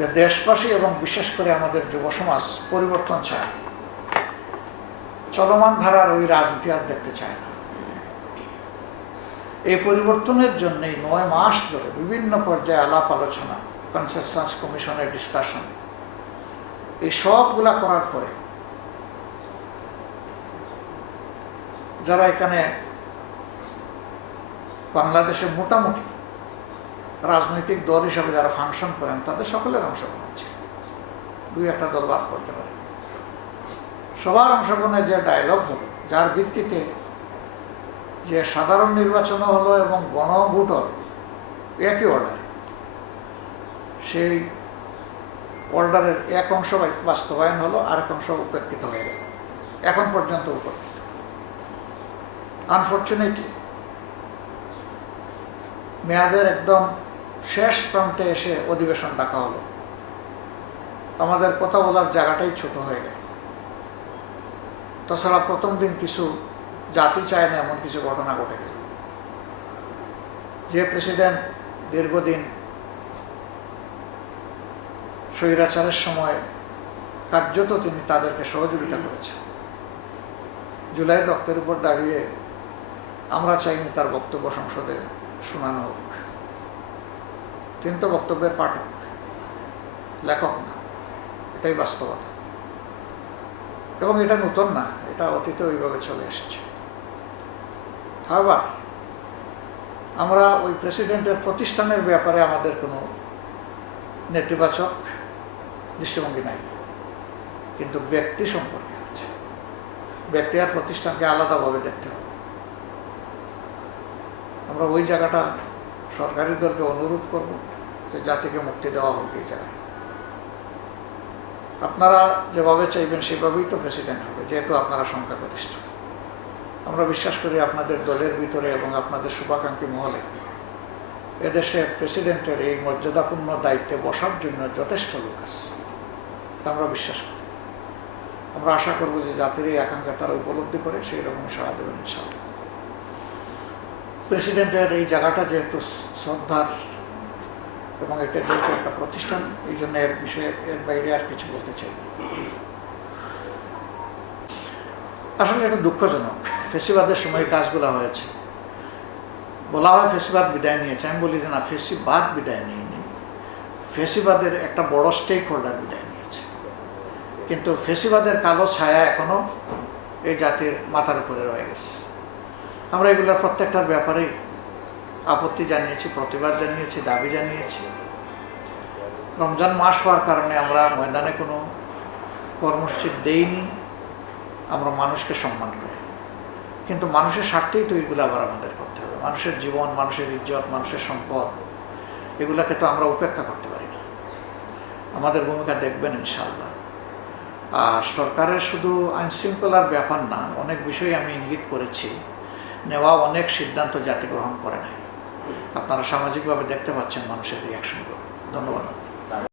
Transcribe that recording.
যে দেশবাসী এবং বিশেষ করে আমাদের যুব সমাজ পরিবর্তন চায়, চলমান ধারার ওই রাজনীতি আর দেখতে চায় না। এই পরিবর্তনের জন্যই 9 মাস ধরে বিভিন্ন পর্যায়ে আলাপ আলোচনা, কনসেনসাস কমিশনের ডিসকাশন, এই সবগুলা করার পরে যারা এখানে বাংলাদেশে মোটামুটি রাজনৈতিক দল হিসাবে যারা ফাংশন করেন তাদের সকলের অংশগ্রহণ ছিল, 2-1টা দল বাদ করতে পারে। সবার অংশগ্রহণে যে ডায়লগ হলো, যার ভিত্তিতে যে সাধারণ নির্বাচনও হলো এবং গণভোটও একই অর্ডারে, সেই অর্ডারের এক অংশ বাস্তবায়ন হলো, আরেক অংশ উপেক্ষিত হয়ে গেল, এখন পর্যন্ত উপেক্ষিত। আনফর্চুনেটলি মেয়াদের একদম শেষ প্রান্তে এসে অধিবেশন ডাকা হলো, আমাদের কথা বলার জায়গাটাই ছোট হয়ে গেল। তাছাড়া প্রথম দিন কিছু জাতি চায় না এমন কিছু ঘটনা ঘটে গেল। যে প্রেসিডেন্ট দীর্ঘদিন স্বৈরাচারের সময় কার্যত তিনি তাদেরকে সহযোগিতা করেছেন, জুলাই রক্তের উপর দাঁড়িয়ে আমরা চাইনি তার বক্তব্য সংসদে শোনানো হোক। তিনি তো বক্তব্যের পাঠক, লেখক না, এটাই বাস্তবতা। এবং এটা নতুন না, এটা অতীতে ওইভাবে চলে এসেছে। আবার আমরা ওই প্রেসিডেন্টের প্রতিষ্ঠানের ব্যাপারে আমাদের কোনো নেতিবাচক দৃষ্টিভঙ্গি নাই, কিন্তু ব্যক্তি সম্পর্কে আছে। ব্যক্তি আর প্রতিষ্ঠানকে আলাদাভাবে দেখতে হবে। আমরা ওই জায়গাটা সরকারি দলকে অনুরোধ করব যে জাতিকে মুক্তি দেওয়া হোক এই জায়গায়। আপনারা যেভাবে চাইবেন সেভাবেই তো প্রেসিডেন্ট হবে, যেহেতু আপনারা সংখ্যাগরিষ্ঠ। আমরা বিশ্বাস করি আপনাদের দলের ভিতরে এবং আপনাদের শুভাকাঙ্ক্ষী মহলে এদেশের প্রেসিডেন্টের এই মর্যাদাপূর্ণ দায়িত্বে বসার জন্য যথেষ্ট লোক আছে, আমরা বিশ্বাস করি। আমরা আশা করব যে জাতির এই আকাঙ্ক্ষা তারা উপলব্ধি করে সেই রকম সাড়া দেবেন ইনশাআল্লাহ। প্রেসিডেন্টের এই জায়গাটা যেহেতু শ্রদ্ধার এবং এটা যেহেতু একটা প্রতিষ্ঠান, এই জন্য এর বিষয়ে এর বাইরে আর কিছু বলতে চাই। আসলে এটা দুঃখজনক, ফেসিবাদের সময় কাজগুলো হয়েছে। বলা হয় ফেসিবাদ বিদায় নিয়েছে, আমি বলি যে না, ফেসিবাদ বিদায় নিয়নি, ফেসিবাদের একটা বড় স্টেক হোল্ডার বিদায় নিয়েছে। কিন্তু ফেসিবাদের কালো ছায়া এখনো এই জাতির মাথার উপরে রয়ে গেছে। আমরা এগুলোর প্রত্যেকটার ব্যাপারে আপত্তি জানিয়েছি, প্রতিবাদ জানিয়েছি, দাবি জানিয়েছি। রমজান মাস হওয়ার কারণে আমরা ময়দানে কোনো কর্মসূচি দেইনি, আমরা মানুষকে সম্মান করি। কিন্তু মানুষের স্বার্থেই তো এগুলো আবার আমাদের করতে হবে। মানুষের জীবন, মানুষের ইজ্জত, মানুষের সম্পদ, এগুলাকে তো আমরা উপেক্ষা করতে পারি না। আমাদের ভূমিকা দেখবেন ইনশাআল্লাহ। আর সরকারের শুধু আইন শৃঙ্খলার ব্যাপার না, অনেক বিষয়ে আমি ইঙ্গিত করেছি, নেওয়া অনেক সিদ্ধান্ত জাতি গ্রহণ করে নাই। আপনারা সামাজিকভাবে দেখতে পাচ্ছেন মানুষের রিয়াকশনগুলো। ধন্যবাদ।